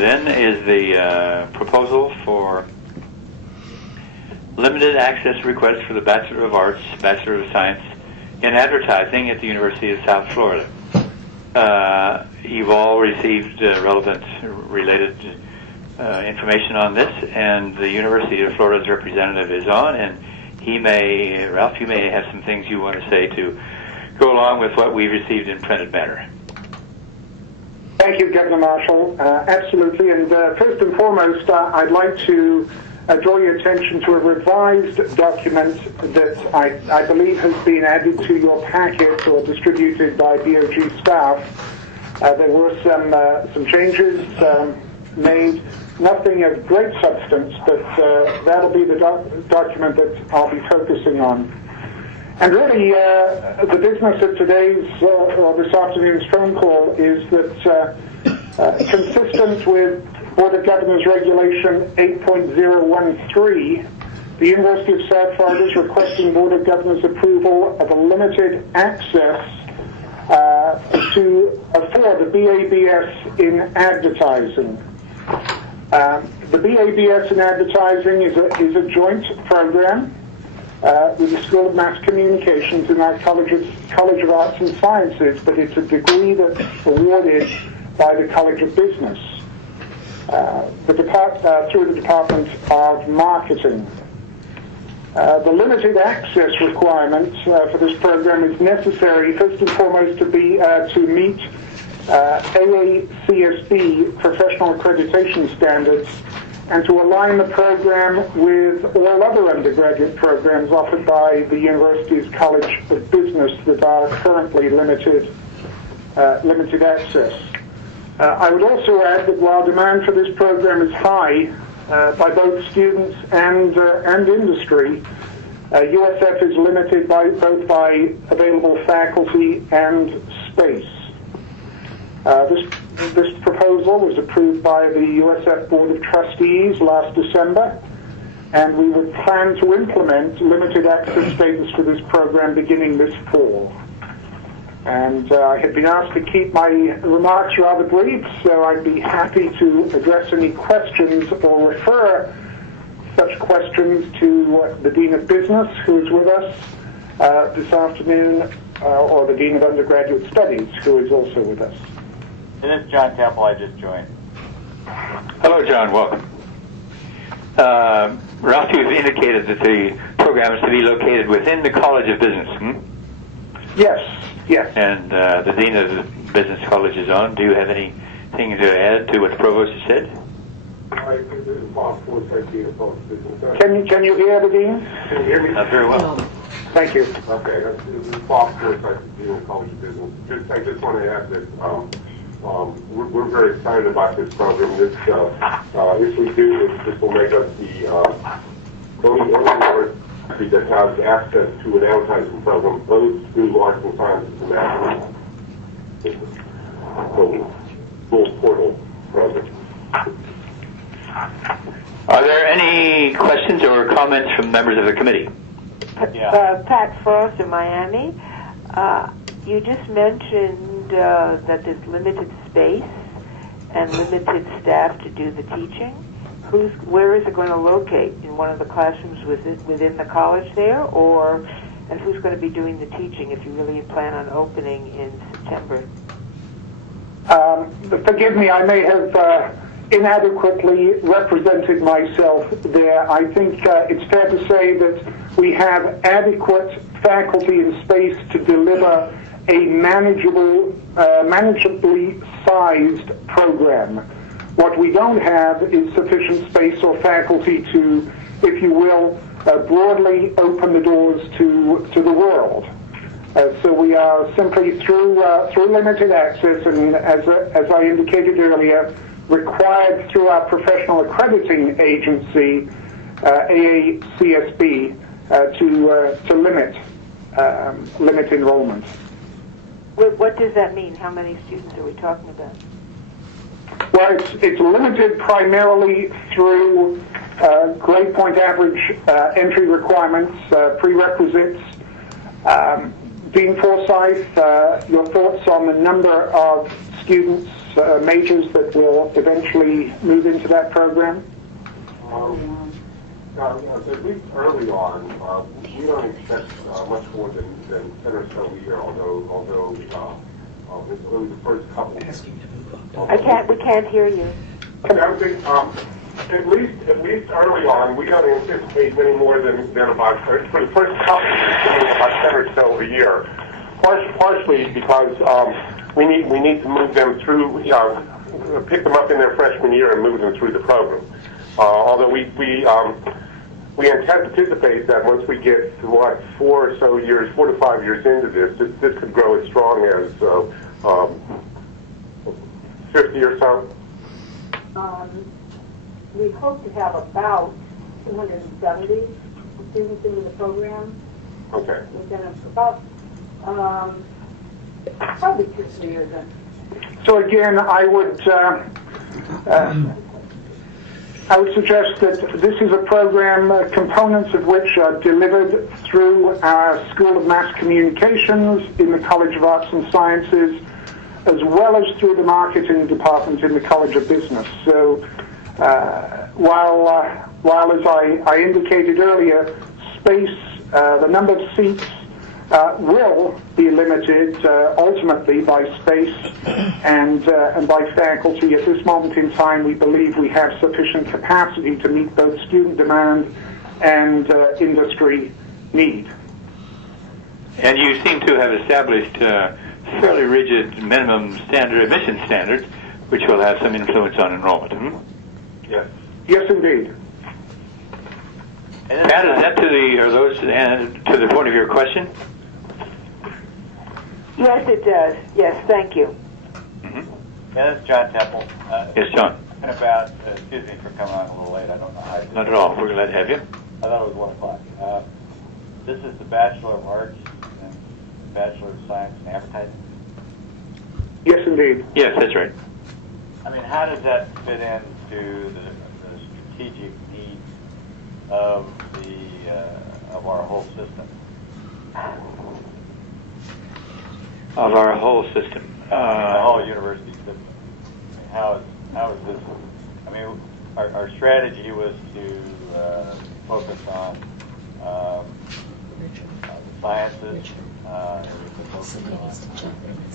then is the proposal for limited access request for the Bachelor of Arts, Bachelor of Science in Advertising at the University of South Florida. You've all received relevant related information on this, and the University of Florida's representative is on, and Ralph, you may have some things you want to say to go along with what we received in printed matter. Thank you, Governor Marshall. Absolutely, and first and foremost, I'd like to draw your attention to a revised document that I believe has been added to your packet or distributed by BOG staff. There were some changes made, nothing of great substance, but that'll be the document that I'll be focusing on. And really, the business of today's or this afternoon's phone call is that consistent with Board of Governors Regulation 8.013, the University of South Florida is requesting Board of Governors approval of a limited access for the BABS in advertising. The BABS in advertising is a joint program with the School of Mass Communications in our College of Arts and Sciences, but it's a degree that's awarded by the College of Business through the Department of Marketing. The limited access requirement for this program is necessary, first and foremost, to meet AACSB professional accreditation standards and to align the program with all other undergraduate programs offered by the university's College of Business that are currently limited access. I would also add that while demand for this program is high by both students and industry, USF is limited both by available faculty and space. This proposal was approved by the USF Board of Trustees last December, and we would plan to implement limited access status for this program beginning this fall. And I have been asked to keep my remarks rather brief, so I'd be happy to address any questions or refer such questions to the Dean of Business, who is with us this afternoon, or the Dean of Undergraduate Studies, who is also with us. This is John Temple. I just joined. Hello, John. Welcome. Ralph, you've indicated that the program is to be located within the College of Business. Yes. Yes. And the Dean of the Business College is on. Do you have anything to add to what the Provost has said? Can you hear the Dean? Can you hear me? Very well. Thank you. Okay, this is Bob Forsythe, Dean of College of Business. I just want to add that we're very excited about this program. This will make us the only university that has access to an advertising program, both through arts and sciences and national school portal program. Are there any questions or comments from members of the committee? Pat Frost in Miami. You just mentioned that there's limited space and limited staff to do the teaching. Where is it going to locate? In one of the classrooms within the college there, and who's going to be doing the teaching if you really plan on opening in September? Forgive me, I may have inadequately represented myself there. I think it's fair to say that we have adequate faculty and space to deliver a manageably sized program. What we don't have is sufficient space or faculty to, if you will, broadly open the doors to the world. So we are simply through limited access, and as I indicated earlier, required through our professional accrediting agency, AACSB, to limit enrollment. What does that mean? How many students are we talking about? Well, it's limited primarily through grade point average entry requirements, prerequisites. Dean Forsythe, your thoughts on the number of students majors that will eventually move into that program? At least early on, we don't expect much more than 10 or so a year, although it's really the first couple. We can't hear you. Okay, I think at least early on, we don't anticipate any more than about for the first couple about 10 or so a year. Partially because we need to move them through, pick them up in their freshman year and move them through the program. Although we anticipate that once we get to 4 to 5 years into this could grow as strong as 50 or so. We hope to have about 270 students into the program. Okay. Within about probably 2 to 3 years in. So again, I would suggest that this is a program, components of which are delivered through our School of Mass Communications in the College of Arts and Sciences, as well as through the marketing department in the College of Business. So while as I indicated earlier, space, the number of seats will be limited ultimately by space and by faculty. At this moment in time, we believe we have sufficient capacity to meet both student demand and industry need. And you seem to have established fairly rigid minimum admission standards, which will have some influence on enrollment. Yes. Yes, indeed. Pat, is that to the point of your question? Yes, it does. Yes, thank you. Yeah, this is John Temple. Yes, John. And about, excuse me for coming on a little late. I don't know how I did. Not at all. We're glad to have you. I thought it was 1 o'clock. This is the Bachelor of Arts and Bachelor of Science in Advertising. Yes, indeed. Yes, that's right. I mean, how does that fit into the strategic needs of our whole system? Of our whole system. The whole university system. I mean, how is this? I mean, our strategy was to focus on the sciences,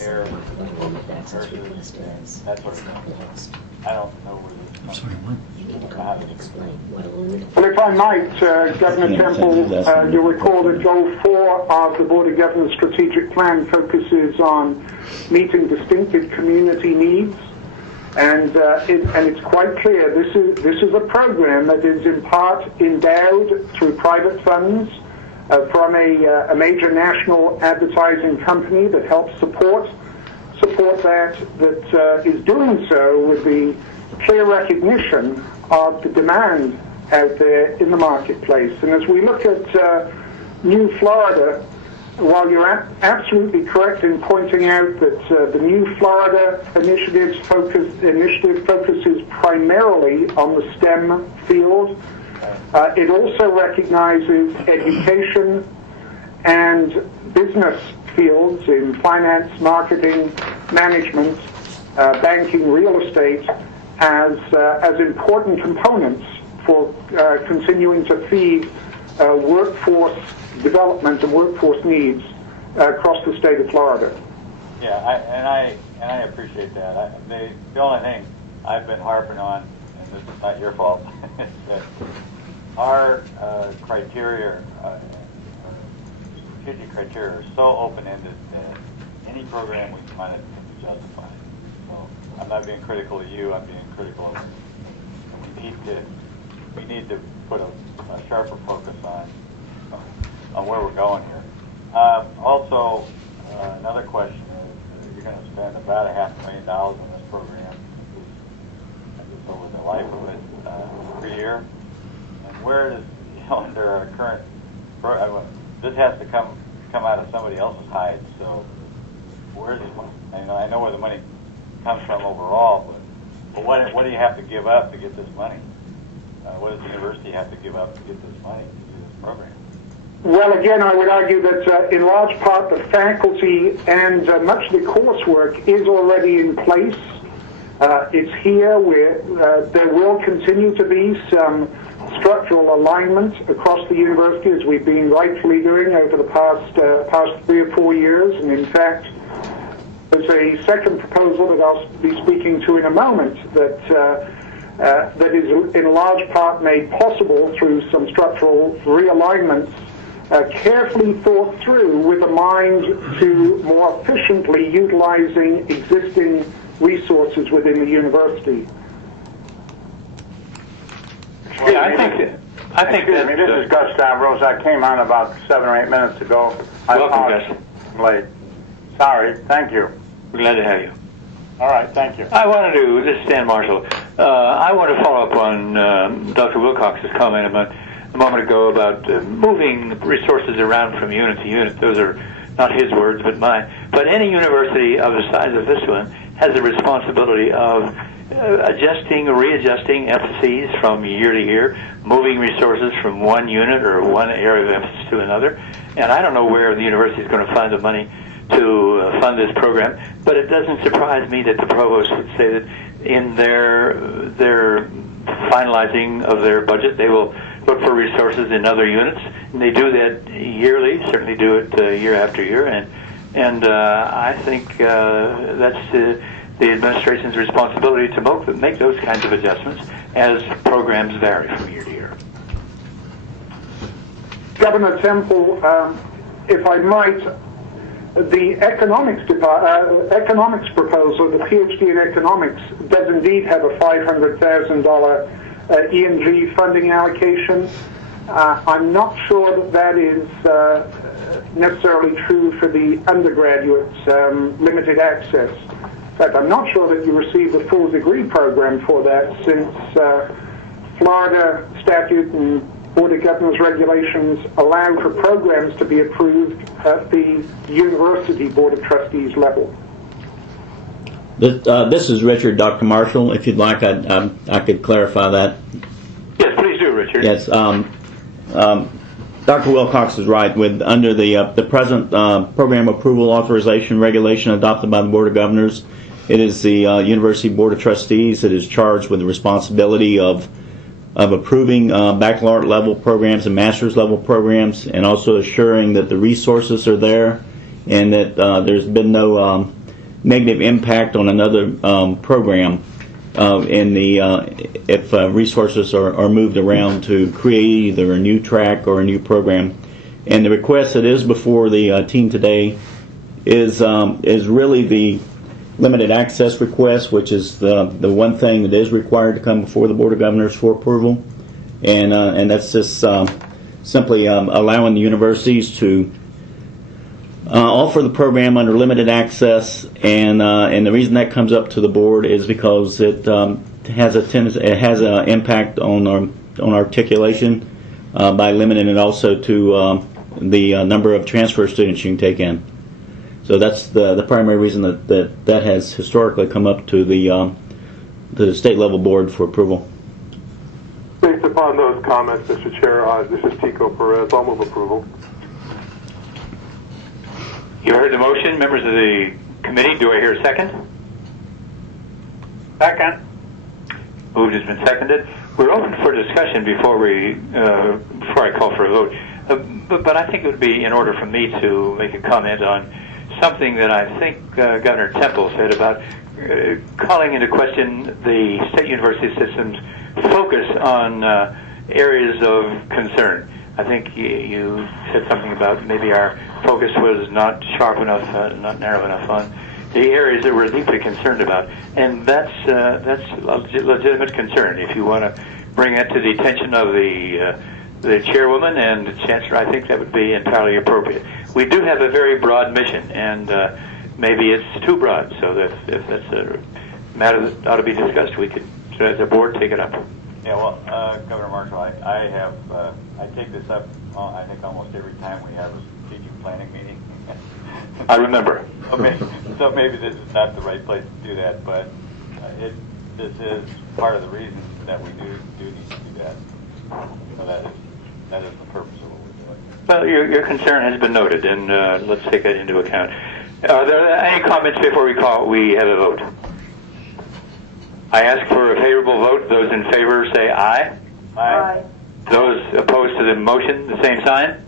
air, nurses, that sort of thing. I don't know where this comes from. Well, if I might, Governor Temple, you'll recall that Goal 4 of the Board of Governors Strategic Plan focuses on meeting distinctive community needs, and it's quite clear this is a program that is in part endowed through private funds from a major national advertising company that helps support that is doing so with the clear recognition of the demand out there in the marketplace. And as we look at New Florida, while you're absolutely correct in pointing out that the New Florida initiative focuses primarily on the STEM field, it also recognizes education and business fields in finance, marketing, management, banking, real estate as important components for continuing to feed workforce development and workforce needs across the state of Florida. Yeah, and I appreciate that. The only thing I've been harping on, and this is not your fault, is that our criteria, strategic criteria, are so open-ended that any program we come out of can be justified. So I'm not being critical of you. I'm being critical of it. We need to put a sharper focus on where we're going here. Also, another question is you're going to spend about $500,000 on this program over the life of it per year. And where does, under our current program, this has to come out of somebody else's hide. So where's this money? I know where the money comes from overall, but what do you have to give up to get this money? What does the university have to give up to get this money to do this program? Well, again, I would argue that in large part the faculty and much of the coursework is already in place It's here where there will continue to be some structural alignment across the university, as we've been rightfully doing over the past 3 or 4 years. And in fact, there's a second proposal that I'll be speaking to in a moment that is in large part made possible through some structural realignments carefully thought through with a mind to more efficiently utilizing existing resources within the university. Yeah, I think Excuse me, this is Gus Stavros. I came on about 7 or 8 minutes ago. Welcome, Gus. I'm late. Sorry. Thank you. We're glad to have you. All right. Thank you. I want to this is Stan Marshall. I want to follow up on Dr. Wilcox's comment a moment ago about moving resources around from unit to unit. Those are not his words, but mine. But any university of the size of this one has a responsibility of adjusting, readjusting emphases from year to year, moving resources from one unit or one area of emphasis to another. And I don't know where the university is going to find the money to fund this program, but it doesn't surprise me that the provost would say that in their finalizing of their budget, they will look for resources in other units, and they do that yearly. Certainly do it year after year, and I think that's the administration's responsibility to make those kinds of adjustments as programs vary from year to year. Governor Temple, if I might, the economics proposal, the PhD in economics, does indeed have a $500,000 E&G funding allocation. I'm not sure that is necessarily true for the undergraduates limited access. In fact, I'm not sure that you receive a full degree program for that, since Florida statute and Board of Governors regulations allow for programs to be approved at the University Board of Trustees level. This is Richard, Dr. Marshall. If you'd like, I could clarify that. Yes, please do, Richard. Yes, Dr. Wilcox is right. Under the present program approval authorization regulation adopted by the Board of Governors, it is the University Board of Trustees that is charged with the responsibility of approving baccalaureate level programs and master's level programs, and also assuring that the resources are there and that there's been no negative impact on another program if resources are moved around to create either a new track or a new program. And the request that is before the team today is really the limited access request, which is the one thing that is required to come before the Board of Governors for approval, and that's just simply allowing the universities to offer the program under limited access, and the reason that comes up to the board is because it has an impact on articulation by limiting it also to the number of transfer students you can take in. So that's the primary reason that has historically come up to the state level board for approval. Based upon those comments, Mr. Chair, this is Tico Perez. I'll move approval. You heard the motion, members of the committee. Do I hear a second? Second. Moved has been seconded. We're open for discussion before I call for a vote. But I think it would be in order for me to make a comment on something that I think Governor Temple said about calling into question the state university system's focus on areas of concern. I think you said something about maybe our focus was not sharp enough, not narrow enough on the areas that we're deeply concerned about, and that's a legitimate concern. If you want to bring it to the attention of the chairwoman and the chancellor, I think that would be entirely appropriate. We do have a very broad mission, and maybe it's too broad, so that if that's a matter that ought to be discussed, we could, as a board, take it up. Yeah, well, Governor Marshall, I take this up, I think almost every time we have a strategic planning meeting. I remember. So maybe this is not the right place to do that, but this is part of the reason that we do need to do that. So that is the purpose of what we're doing. Well, your concern has been noted, and let's take that into account. Are there any comments before we have a vote? I ask for a favorable vote. Those in favor say aye. Aye. Those opposed to the motion, the same sign.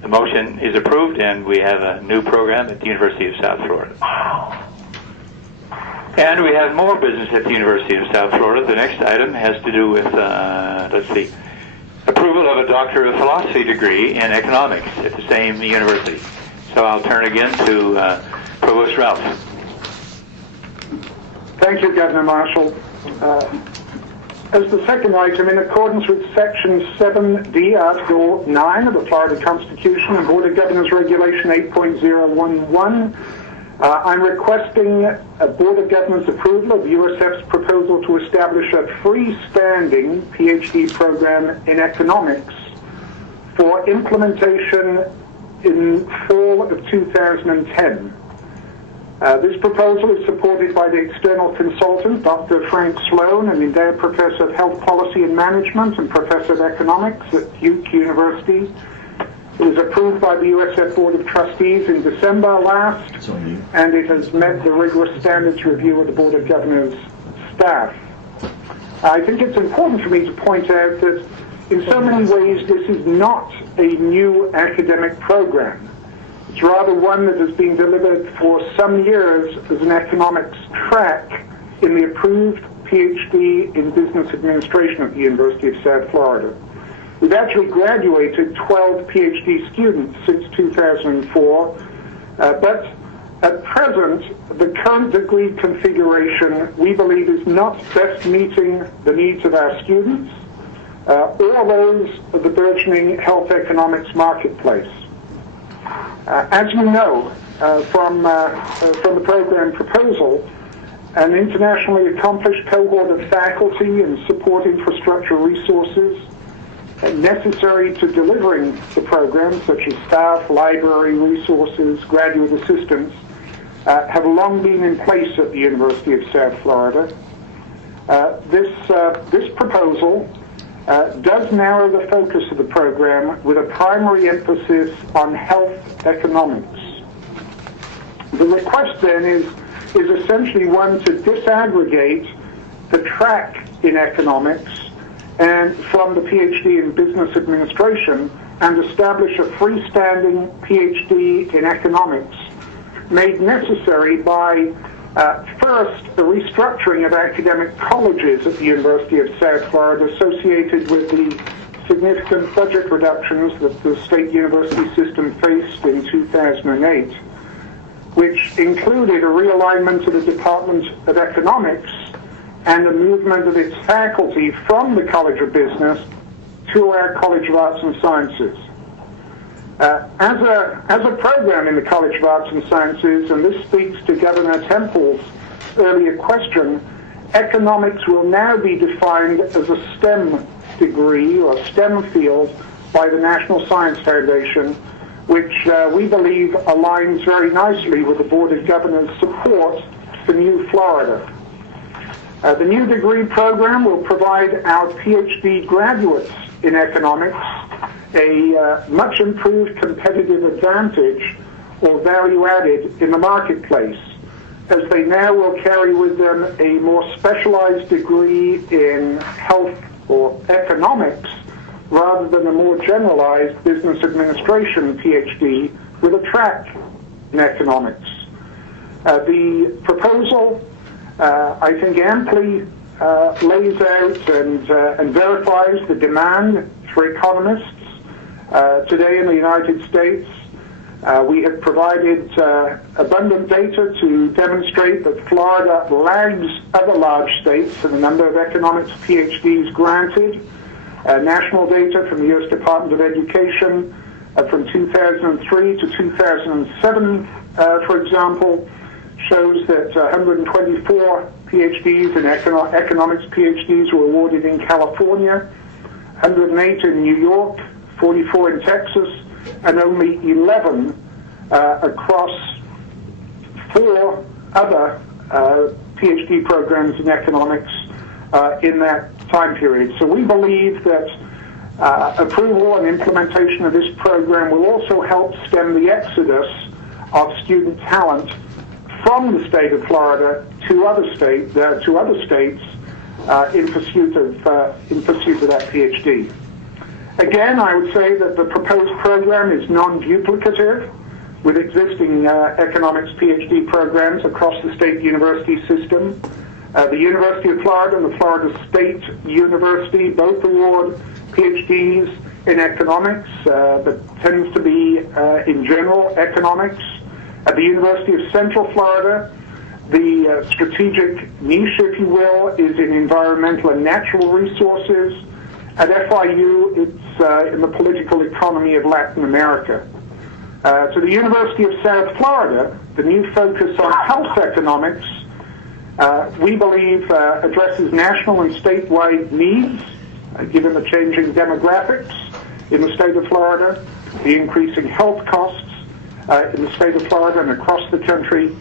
The motion is approved, and we have a new program at the University of South Florida. And we have more business at the University of South Florida. The next item has to do with, approval of a Doctor of Philosophy degree in economics at the same university. So I'll turn again to Provost Ralph. Thank you, Governor Marshall. As the second item, in accordance with Section 7D, Article 9 of the Florida Constitution and Board of Governors Regulation 8.011, I'm requesting a Board of Governors approval of USF's proposal to establish a freestanding PhD program in economics for implementation in fall of 2010. This proposal is supported by the external consultant, Dr. Frank Sloan, an endowed professor of health policy and management and professor of economics at Duke University. It was approved by the USF Board of Trustees in December last, and it has met the rigorous standards review of the Board of Governors staff. I think it's important for me to point out that in so many ways this is not a new academic program. It's rather one that has been delivered for some years as an economics track in the approved PhD in Business Administration at the University of South Florida. We've actually graduated 12 PhD students since 2004, but at present, the current degree configuration, we believe, is not best meeting the needs of our students or those of the burgeoning health economics marketplace. As you know from the program proposal, an internationally accomplished cohort of faculty and support infrastructure resources necessary to delivering the program, such as staff, library resources, graduate assistants, have long been in place at the University of South Florida. This proposal does narrow the focus of the program with a primary emphasis on health economics. The request then is essentially one to disaggregate the track in economics and from the PhD in Business Administration and establish a freestanding PhD in economics made necessary by first, the restructuring of academic colleges at the University of South Florida associated with the significant budget reductions that the state university system faced in 2008, which included a realignment of the Department of Economics and the movement of its faculty from the College of Business to our College of Arts and Sciences. As a program in the College of Arts and Sciences, and this speaks to Governor Temple's earlier question, economics will now be defined as a STEM degree or STEM field by the National Science Foundation, which we believe aligns very nicely with the Board of Governors' support for New Florida. The new degree program will provide our PhD graduates in economics a much improved competitive advantage or value added in the marketplace, as they now will carry with them a more specialized degree in health or economics rather than a more generalized business administration PhD with a track in economics. The proposal, I think, amply lays out and verifies the demand for economists today in the United States. We have provided abundant data to demonstrate that Florida lags other large states in the number of economics PhDs granted. National data from the U.S. Department of Education from 2003 to 2007, for example, shows that 124 PhDs in economics PhDs were awarded in California, 108 in New York, 44 in Texas, and only 11 across 4 other PhD programs in economics in that time period. So we believe that approval and implementation of this program will also help stem the exodus of student talent from the state of Florida to other states in pursuit of that PhD. Again, I would say that the proposed program is non-duplicative with existing economics PhD programs across the state university system. The University of Florida and the Florida State University both award PhDs in economics that tends to be in general economics. At the University of Central Florida, the strategic niche, if you will, is in environmental and natural resources. At FIU, it's in the political economy of Latin America. To the University of South Florida, the new focus on health economics, we believe, addresses national and statewide needs, given the changing demographics in the state of Florida, the increasing health costs in the state of Florida and across the country,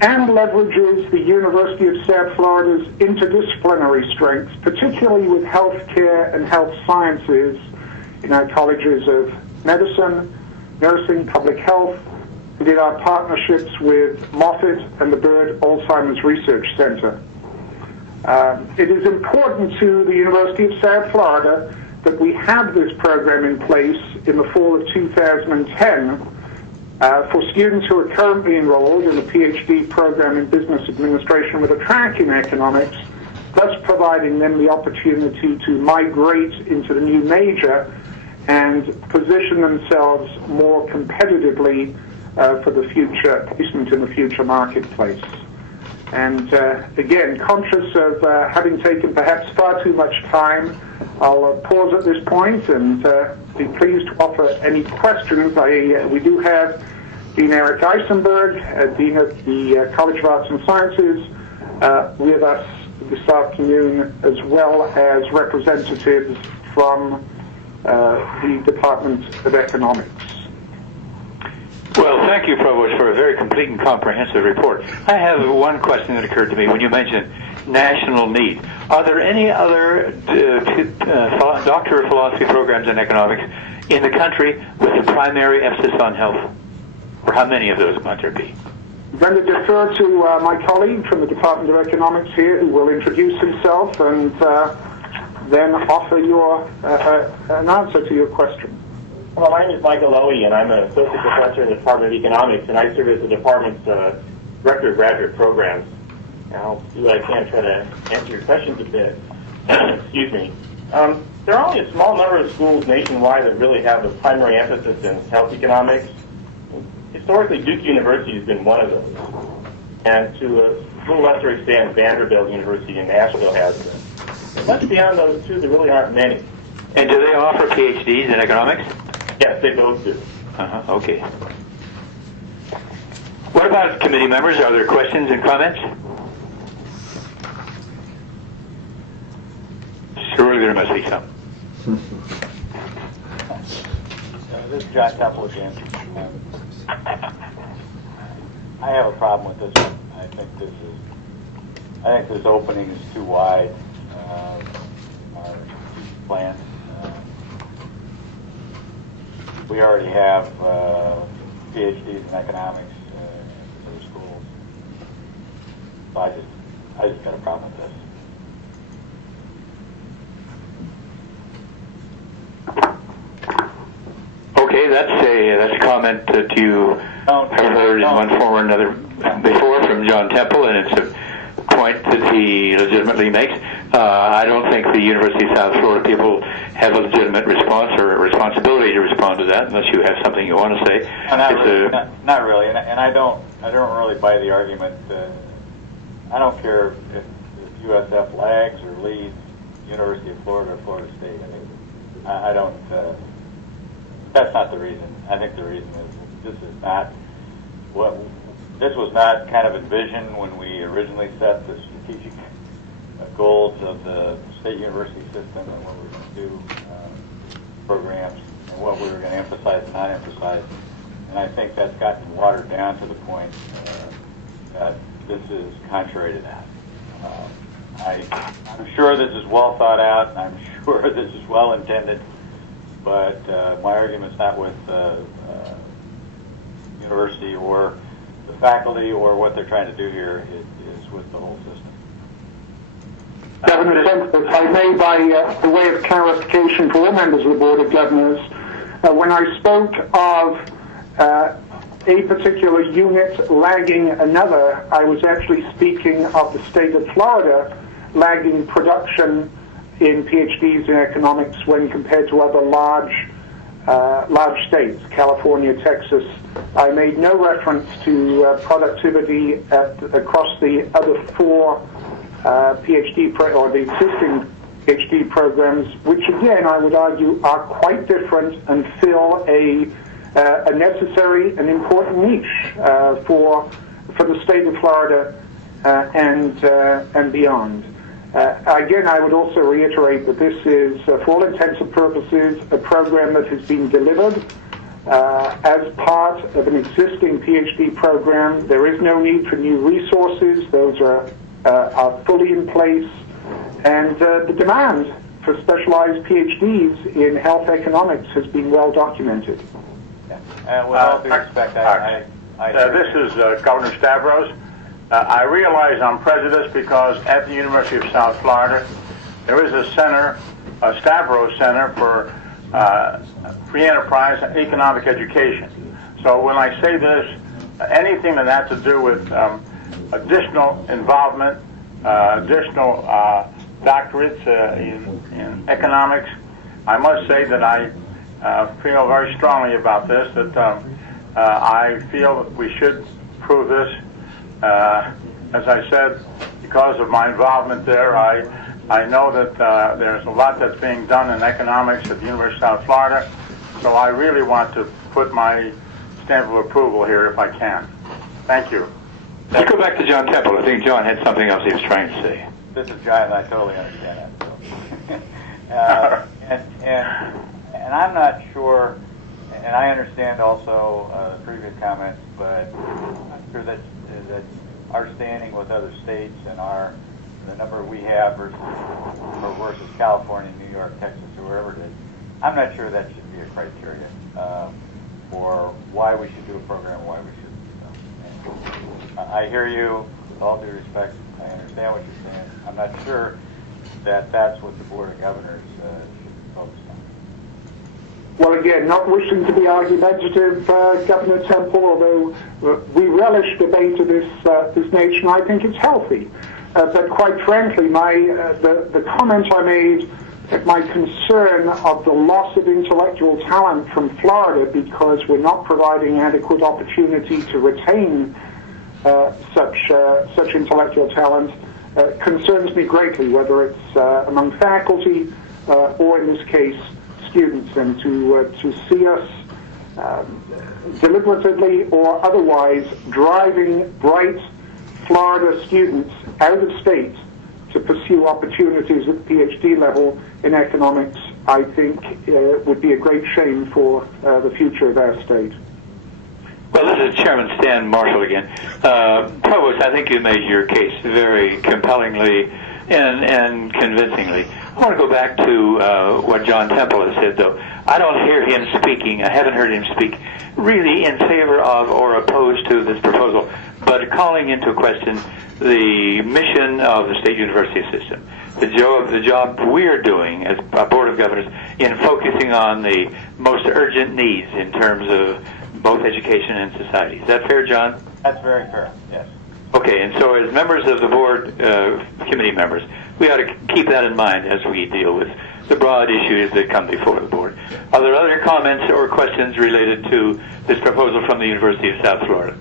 and leverages the University of South Florida's interdisciplinary strengths, particularly with healthcare and health sciences in our colleges of medicine, nursing, public health, and in our partnerships with Moffitt and the Byrd Alzheimer's Research Center. It is important to the University of South Florida that we have this program in place in the fall of 2010 for students who are currently enrolled in the PhD program in business administration with a track in economics, thus providing them the opportunity to migrate into the new major and position themselves more competitively for the future placement in the future marketplace. And again, conscious of having taken perhaps far too much time, I'll pause at this point and be pleased to offer any questions. We do have Dean Eric Eisenberg, Dean of the College of Arts and Sciences, with us this afternoon, as well as representatives from the Department of Economics. Well, thank you, Provost, for a very complete and comprehensive report. I have one question that occurred to me when you mentioned national need. Are there any other Doctor of Philosophy programs in economics in the country with the primary emphasis on health? Or how many of those might there be? I'm going to defer to my colleague from the Department of Economics here, who will introduce himself and then offer an answer to your question. Well, my name is Michael Lowy, and I'm an associate professor in the Department of Economics, and I serve as the department's director of graduate programs. And I'll do what I can to try to answer your questions a bit. Excuse me. There are only a small number of schools nationwide that really have a primary emphasis in health economics. Historically, Duke University has been one of those. And to a little lesser extent, Vanderbilt University in Nashville has been. But beyond those two, there really aren't many. And do they offer PhDs in economics? Yes, they both do. Okay. What about committee members? Are there questions and comments? Surely there must be some. This is John Temple again. I have a problem with this one. I think this opening is too wide. Our plan. We already have PhDs in economics in the schools. So I just got a problem with this. Okay, that's a comment that you have heard in one form or another before from John Temple, and it's a point that he legitimately makes. I don't think the University of South Florida people have a legitimate response or a responsibility to respond to that, unless you have something you want to say. Not really, and I don't really buy the argument. I don't care if USF lags or leads University of Florida or Florida State. I mean, I don't. That's not the reason. I think the reason is this was not kind of envisioned when we originally set the strategic goals of the state university system and what we were going to do, programs, and what we were going to emphasize and not emphasize. And I think that's gotten watered down to the point that this is contrary to that. I'm sure this is well thought out, and I'm sure this is well intended, but my argument's not with university or the faculty or what they're trying to do here is with the whole system. Governor Semple, if I may, by the way of clarification for all members of the Board of Governors, when I spoke of a particular unit lagging another, I was actually speaking of the state of Florida lagging production in PhDs in economics when compared to other large states, California, Texas. I made no reference to productivity across the other four or the existing PhD programs, which again I would argue are quite different and fill a necessary and important niche for the state of Florida and beyond. Again, I would also reiterate that this is, for all intents and purposes, a program that has been delivered as part of an existing PhD program. There is no need for new resources. Those are fully in place. And the demand for specialized PhDs in health economics has been well documented. With all due respect, this is Governor Stavros. I realize I'm prejudiced because at the University of South Florida, there is a center, a Stavros Center for Free Enterprise and Economic Education. So when I say this, anything that has to do with additional involvement, additional doctorates in economics, I must say that I feel very strongly about this, that I feel that we should prove this. As I said, because of my involvement there, I know that there's a lot that's being done in economics at the University of South Florida, so I really want to put my stamp of approval here if I can. Thank you. Let's go back to John Temple. I think John had something else he was trying to say. This is John, and I totally understand that. And I'm not sure, and I understand also the previous comments, but I'm sure that our standing with other states and the number we have versus California, New York, Texas, or wherever it is, I'm not sure that should be a criteria for why we should do a program and why we shouldn't. So, I hear you. With all due respect, I understand what you're saying. I'm not sure that that's what the Board of Governors should focus on. Well, again, not wishing to be argumentative, Governor Temple, although we relish debate of this nation, I think it's healthy. But quite frankly, the comment I made, my concern of the loss of intellectual talent from Florida because we're not providing adequate opportunity to retain such intellectual talent concerns me greatly, whether it's among faculty or, in this case, students, and to see us deliberatively or otherwise driving bright Florida students out of state to pursue opportunities at the PhD level in economics, I think would be a great shame for the future of our state. Well, this is Chairman Stan Marshall again. Provost, I think you made your case very compellingly and convincingly. I want to go back to what John Temple has said, though. I don't hear him speaking, I haven't heard him speak really in favor of or opposed to this proposal, but calling into question the mission of the state university system, the job we're doing as a Board of Governors in focusing on the most urgent needs in terms of both education and society. Is that fair, John? That's very fair, yes. Okay, and so as members of the board, committee members, we ought to keep that in mind as we deal with the broad issues that come before the board. Are there other comments or questions related to this proposal from the University of South Florida?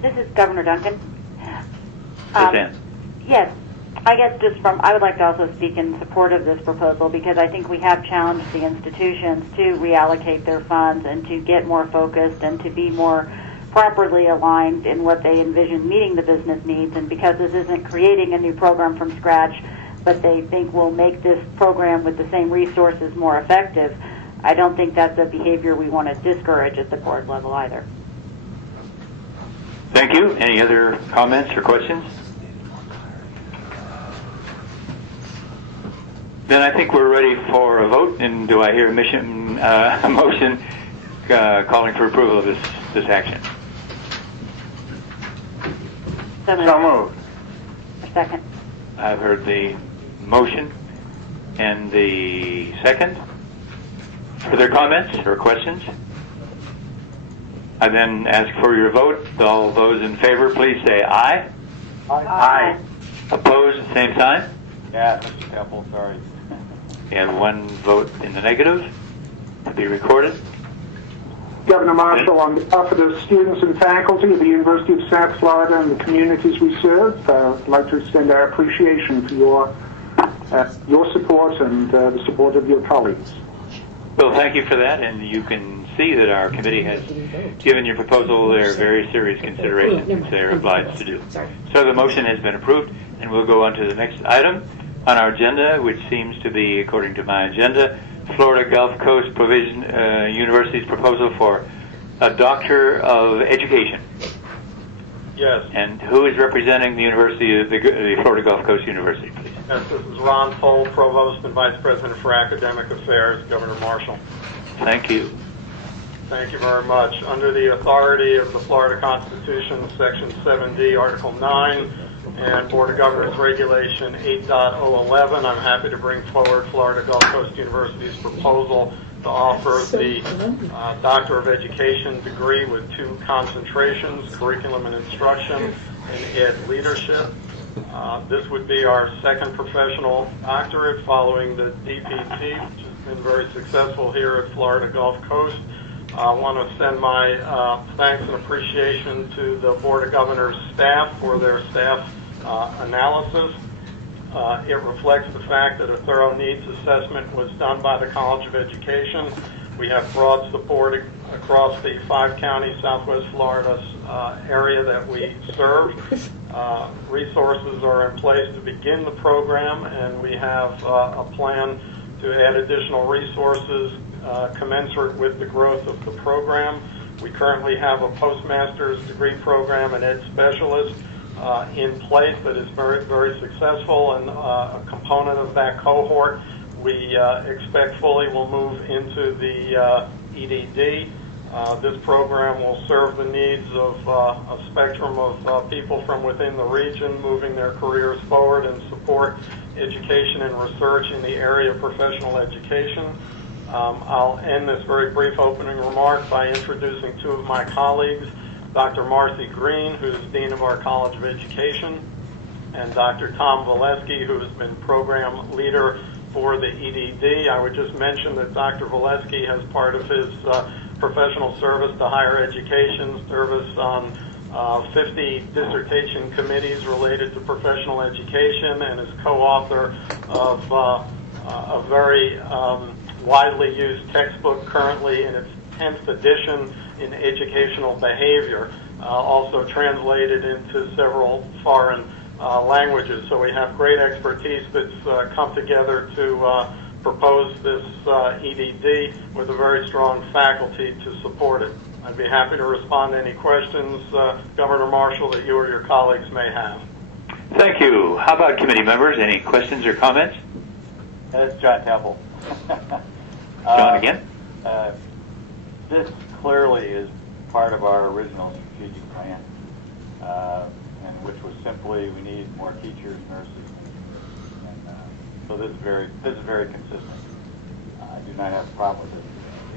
This is Governor Duncan. Suzanne. Yes, I guess I would like to also speak in support of this proposal because I think we have challenged the institutions to reallocate their funds and to get more focused and to be more properly aligned in what they envision meeting the business needs. And because this isn't creating a new program from scratch, but they think will make this program with the same resources more effective, I don't think that's a behavior we want to discourage at the board level either. Thank you. Any other comments or questions? Then I think we're ready for a vote. And do I hear a motion calling for approval of this this action? So moved. So moved. A second. I've heard the motion and the second. Further comments or questions? I then ask for your vote. All those in favor, please say aye. Aye. Opposed, same sign. Yeah, Mr. Temple, sorry. And one vote in the negative to be recorded. Governor Marshall, on behalf of the students and faculty of the University of South Florida and the communities we serve, I'd like to extend our appreciation for your support and the support of your colleagues. Well, thank you for that, and you can see that our committee has given your proposal their very serious consideration, which they're obliged to do. So the motion has been approved, and we'll go on to the next item on our agenda, which seems to be, according to my agenda, Florida Gulf Coast Provision University's proposal for a Doctor of Education. Yes. And who is representing the University of the Florida Gulf Coast University, please? Yes, this is Ron Pohl, Provost and Vice President for Academic Affairs, Governor Marshall. Thank you. Thank you very much. Under the authority of the Florida Constitution, Section 7D, Article 9, and Board of Governors Regulation 8.011, I'm happy to bring forward Florida Gulf Coast University's proposal to offer the Doctor of Education degree with 2 concentrations, curriculum and instruction, and ed leadership. This would be our second professional doctorate following the DPT, which has been very successful here at Florida Gulf Coast. I want to send my thanks and appreciation to the Board of Governors staff for their staff analysis. It reflects the fact that a thorough needs assessment was done by the College of Education. We have broad support across the 5-county Southwest Florida area that we serve. Resources are in place to begin the program, and we have a plan to add additional resources commensurate with the growth of the program. We currently have a postmaster's degree program and ed specialist in place that is very, very successful, and a component of that cohort we expect fully will move into the EDD. This program will serve the needs of a spectrum of people from within the region, moving their careers forward and support education and research in the area of professional education. I'll end this very brief opening remark by introducing 2 of my colleagues, Dr. Marcy Green, who is Dean of our College of Education, and Dr. Tom Valesky, who has been program leader for the EDD. I would just mention that Dr. Valesky has part of his professional service to higher education, service on 50 dissertation committees related to professional education, and is co-author of a very widely used textbook currently in its 10th edition in educational behavior, also translated into several foreign languages. So we have great expertise that's come together to propose this EDD with a very strong faculty to support it. I'd be happy to respond to any questions, Governor Marshall, that you or your colleagues may have. Thank you. How about committee members? Any questions or comments? That's John Temple. John again? This clearly is part of our original strategic plan, and which was simply we need more teachers, nurses, and so this is very consistent. I do not have a problem with it.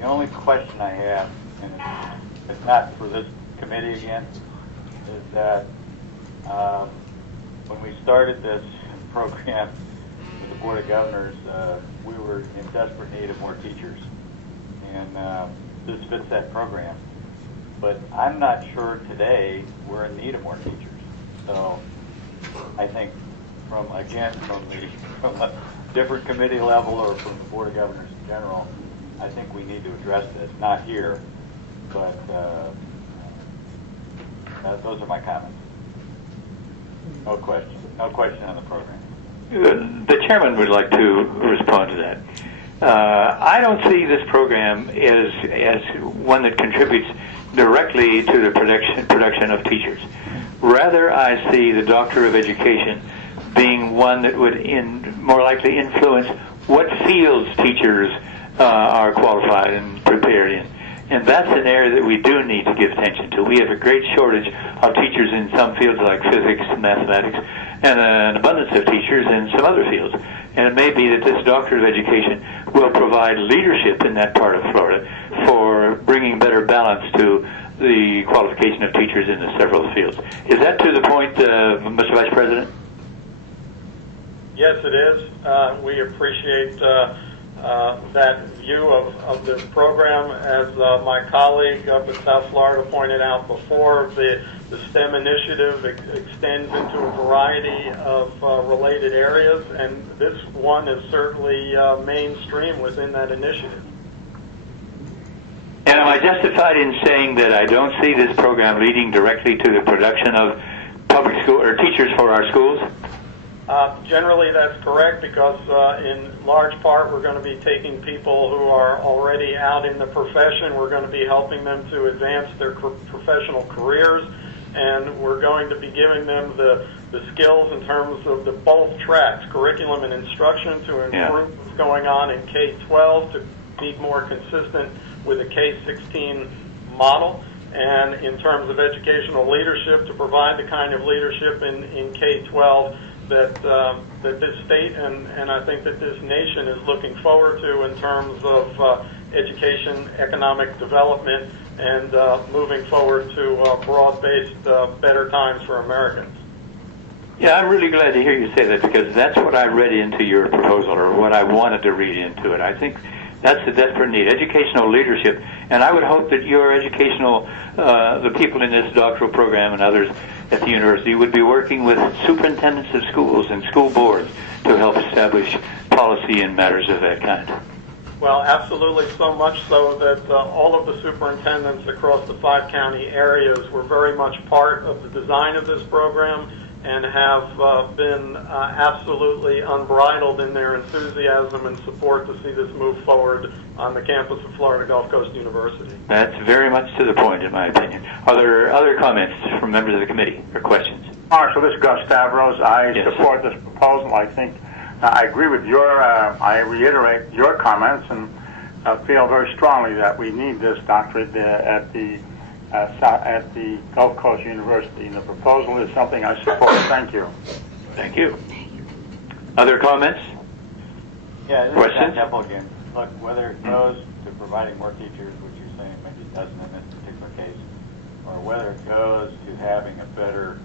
The only question I have, and it's not for this committee again, is that when we started this program with the Board of Governors, we were in desperate need of more teachers, and this fits that program. But I'm not sure today we're in need of more teachers. So I think from a different committee level or from the Board of Governors in general, I think we need to address this, not here, but those are my comments. No question on the program. The chairman would like to respond to that. I don't see this program as one that contributes directly to the production of teachers. Rather, I see the Doctor of Education being one that would more likely influence what fields teachers are qualified and prepared in. And that's an area that we do need to give attention to. We have a great shortage of teachers in some fields like physics and mathematics, and an abundance of teachers in some other fields. And it may be that this Doctorate of Education will provide leadership in that part of Florida for bringing better balance to the qualification of teachers in the several fields. Is that to the point, Mr. Vice President? Yes, it is. We appreciate that view of this program. As my colleague up in South Florida pointed out before, the STEM initiative extends into a variety of related areas, and this one is certainly mainstream within that initiative. And am I justified in saying that I don't see this program leading directly to the production of public school or teachers for our schools? Generally, that's correct, because in large part we're going to be taking people who are already out in the profession. We're going to be helping them to advance their professional careers, and we're going to be giving them the skills in terms of the both tracks, curriculum and instruction, to improve what's going on in K-12 to be more consistent with a K-16 model, and in terms of educational leadership, to provide the kind of leadership in K-12 that this state and I think that this nation is looking forward to in terms of education, economic development, and moving forward to broad-based better times for Americans. Yeah, I'm really glad to hear you say that, because that's what I read into your proposal, or what I wanted to read into it. I think that's a desperate need, educational leadership, and I would hope that your educational, the people in this doctoral program and others at the university would be working with superintendents of schools and school boards to help establish policy in matters of that kind. Well, absolutely, so much so that all of the superintendents across the 5 county areas were very much part of the design of this program, and have been absolutely unbridled in their enthusiasm and support to see this move forward on the campus of Florida Gulf Coast University. That's very much to the point, in my opinion. Are there other comments from members of the committee or questions? Marshall, this is Gus Stavros. I support this proposal. I think I agree with I reiterate your comments, and feel very strongly that we need this doctorate at the Gulf Coast University, and the proposal is something I support. Thank you. Thank you. Other comments? Yeah, this questions? is John Temple again. Look, whether it goes to providing more teachers, which you're saying maybe it doesn't in this particular case, or whether it goes to having a better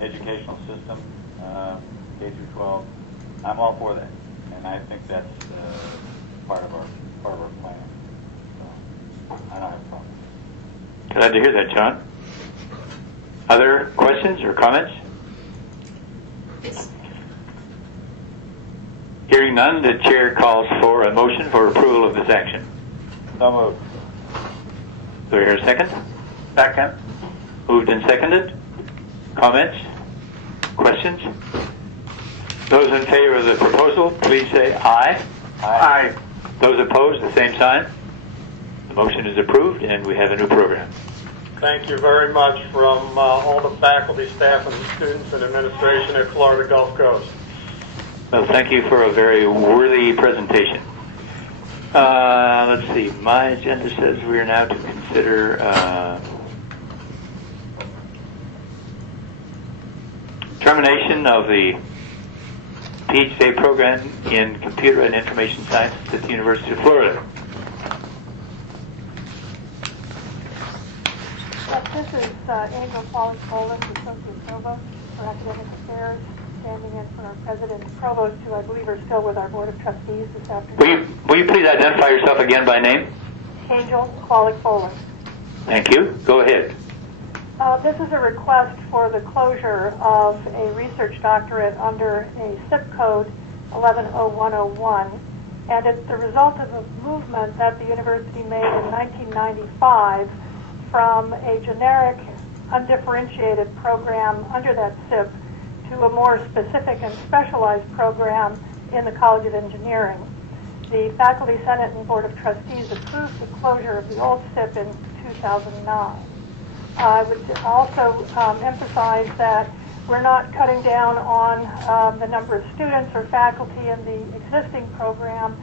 educational system, K through 12, I'm all for that, and I think that's part of our plan. So I don't have a problem. Glad to hear that, John. Other questions or comments? Hearing none, the chair calls for a motion for approval of this action. So moved. Do I hear a second? Second. Moved and seconded. Comments? Questions? Those in favor of the proposal, please say aye. Aye. Those opposed, the same sign. The motion is approved, and we have a new program. Thank you very much from all the faculty, staff, and students and administration at Florida Gulf Coast. Well, thank you for a very worthy presentation. Let's see. My agenda says we are now to consider termination of the PhD program in Computer and Information Sciences at the University of Florida. This is Angel Polis, Associate Provost for Academic Affairs, standing in for our President and Provost, who I believe are still with our Board of Trustees this afternoon. Will you please identify yourself again by name? Angel Polis. Thank you. Go ahead. This is a request for the closure of a research doctorate under a SIP code 110101, and it's the result of a movement that the university made in 1995 from a generic, undifferentiated program under that SIP to a more specific and specialized program in the College of Engineering. The Faculty Senate and Board of Trustees approved the closure of the old SIP in 2009. I would also emphasize that we're not cutting down on the number of students or faculty in the existing program.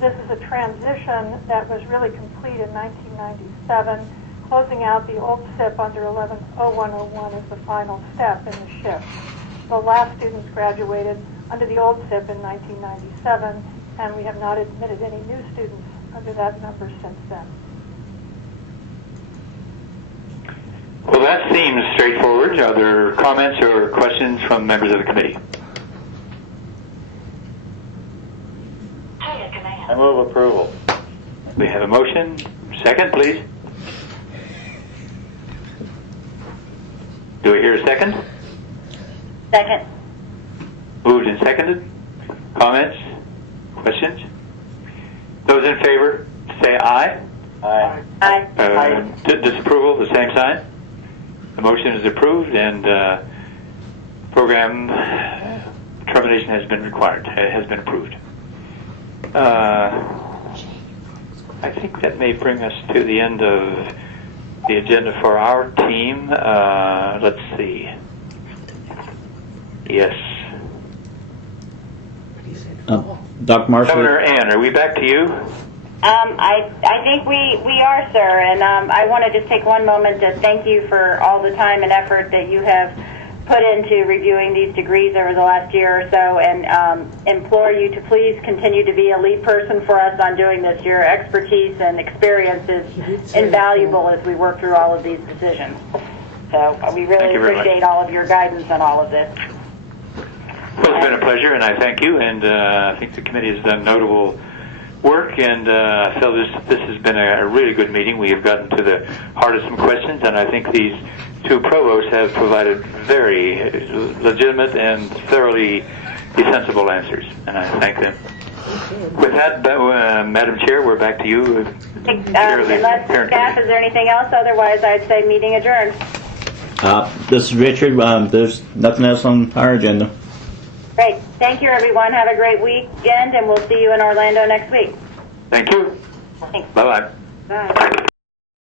This is a transition that was really complete in 1997. Closing out the old SIP under 110101 is the final step in the shift. The last students graduated under the old SIP in 1997, and we have not admitted any new students under that number since then. Well, that seems straightforward. Are there comments or questions from members of the committee? I move approval. We have a motion. Second, please. Do we hear a second? Second. Moved and seconded. Comments? Questions? Those in favor, say aye. Aye. Aye. Disapproval, the same sign. The motion is approved, and program termination has been approved. I think that may bring us to the end of the agenda for our team. Let's see. Yes. Dr. Marshall. Governor Ann, are we back to you? I think we are, sir, and I want to just take one moment to thank you for all the time and effort that you have put into reviewing these degrees over the last year or so, and implore you to please continue to be a lead person for us on doing this. Your expertise and experience is invaluable as we work through all of these decisions. So we really appreciate all of your guidance on all of this. Well, it's been a pleasure, and I thank you, and I think the committee has done notable work, and I feel this has been a really good meeting. We have gotten to the heart of some questions, and I think these two provosts have provided very legitimate and thoroughly sensible answers, and I thank them. With that, Madam Chair, we're back to you. Unless staff, is there anything else? Otherwise, I'd say meeting adjourned. This is Richard. There's nothing else on our agenda. Great. Thank you, everyone. Have a great weekend, and we'll see you in Orlando next week. Thank you. Thanks. Bye-bye. Bye.